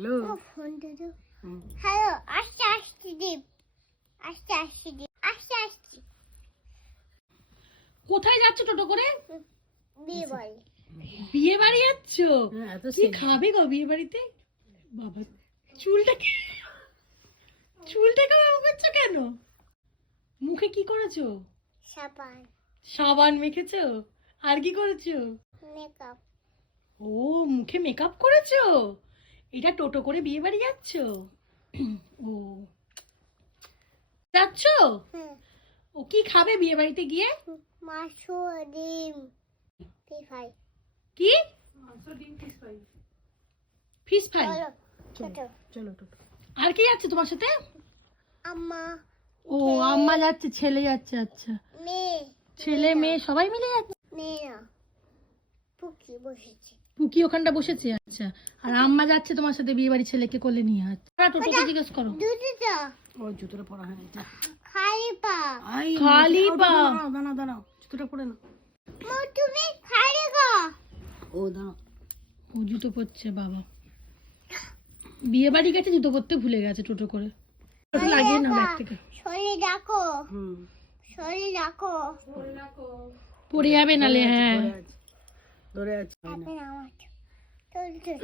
Hello hello, আস্তে আস্তে দীপ, আস্তে আস্তে দীপ, আস্তে আস্তে। কোথায় যাচ্ছ টোটো করে? বিয়ে বাড়ি। বিয়ে বাড়ি যাচ্ছ? এত কি খাবে গো বিয়ে বাড়িতে? বাবা চুলটাকে কেমন করছো কেন? মুখে কি করেছো? সাবান, সাবান মেখেছো? আর কি করেছো? মেকআপ। ও মুখে মেকআপ করেছো? এটা টোটো করে বিয়ে বাড়ি যাচ্ছ? ও যাচ্ছ? ও কি খাবে বিয়ে বাড়িতে গিয়ে? মাংস, ডিম, ফ্রাই। কি? Fish fry. চলো, ছোট। চলো টোটো। আর কি যাচ্ছে তোমার সাথে? আম্মা, ও আম্মা যাচ্ছে, ছেলে যাচ্ছে। আচ্ছা মেয়ে, ছেলে মেয়ে সবাই মিলে যাচ্ছে? মেয়ে না, পুকি বসেছে। পুকি ওখানটা বসেছে। আচ্ছা আর আম্মা যাচ্ছে তোমার সাথে বিয়ে বাড়ি ছেলেকে কোলে নিয়ে। আচ্ছা টোটোকে জিজ্ঞেস করো। দুটোটা ও জুতোটা পরা হয়নি যা। খালি পা। খালি পা। দাঁড়াও দাঁড়াও জুতোটা পরে না। মা তুমি খালি গো। ও দাঁড়াও। ও জুতো পরছে বাবা। বিয়ে বাড়ি গেছে জুতো পরতে ভুলে গেছে টোটো করে। টোটো লাগিয়ে নাও ব্যাগ থেকে। শরীর রাখো, হুম শরীর রাখো। পড়ে যাবে নালে। হ্যাঁ ধরে আছে তারপরে আমার চল চল।